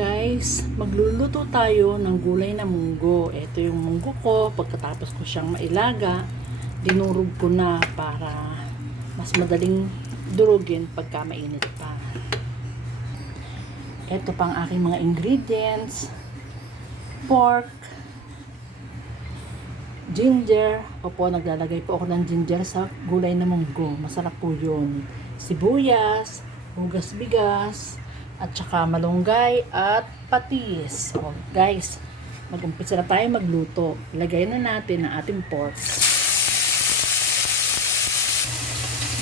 Guys, magluluto tayo ng gulay na munggo. Ito yung munggo ko. Pagkatapos ko siyang mailaga, dinurog ko na para mas madaling durugin pagka mainit pa. Ito pang aking mga ingredients. Pork, ginger. Opo, naglalagay po ako ng ginger sa gulay na munggo. Masarap po yun. Sibuyas, hugas bigas, at saka malunggay at patis. So, guys, mag-umpisa na tayo magluto. Ilagay na natin ang ating pork.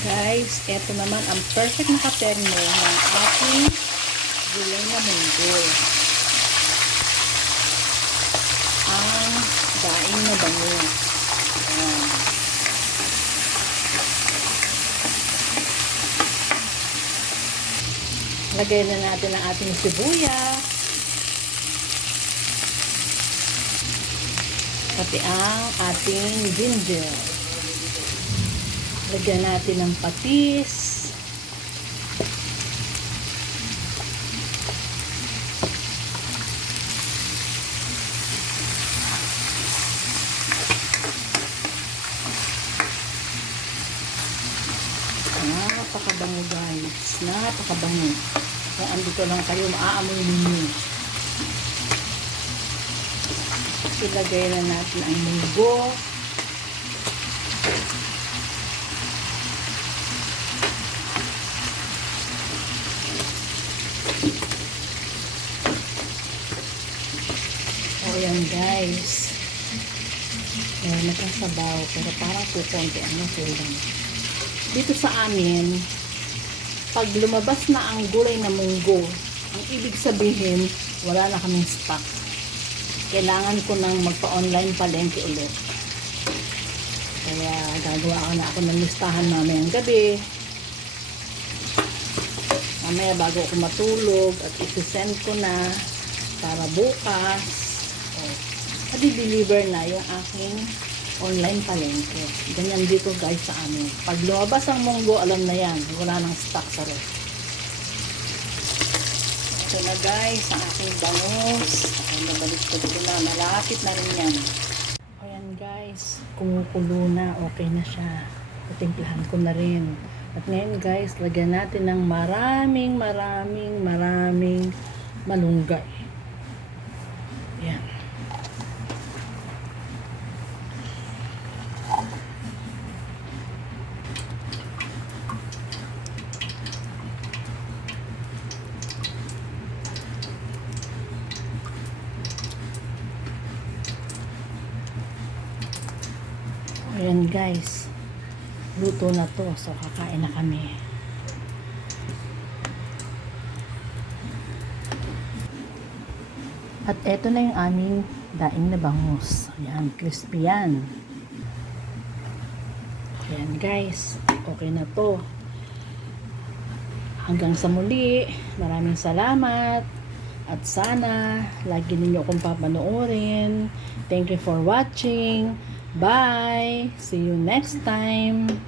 Guys, eto naman ang perfect na katerno ng ating gulay na munggo. Ang daing na bango. Ayan. Lagay na natin ang ating sibuyas. Pati ang ating ginger. Lagyan natin ng patis. Napakabango guys. Napakabango. Kung andito lang kayo, maaamoy ninyo. Ilagay na natin ang munggo. O yan guys. Nagkasabaw. Pero parang kukonti ang nasulang. Dito sa amin, pag lumabas na ang gulay na munggo, ang ibig sabihin, wala na kaming stock. Kailangan ko nang magpa-online palengke ulit. Kaya gagawa ako ng listahan mamayang gabi. Mamaya bago ako matulog at isi-send ko na para bukas. Deliver na yung aking online palengke. Ganyan dito guys sa amin. Pag lumabas ang munggo, alam na yan. Wala nang stock sa ref. Ito na guys, ang aking bangus. Nabalik ko dito na. Malapit na rin yan. Ayan guys, kumukulo na. Okay na siya. Patimplahan ko na rin. At ngayon guys, lagyan natin ng maraming malunggay. Ayan. Ayan guys, luto na to, so kakain na kami. At eto na yung aming daing na bangus. Ayan, crispy yan. Ayan guys, okay na to. Hanggang sa muli, maraming salamat. At sana, lagi ninyo akong papanoorin. Thank you for watching. Bye! See you next time!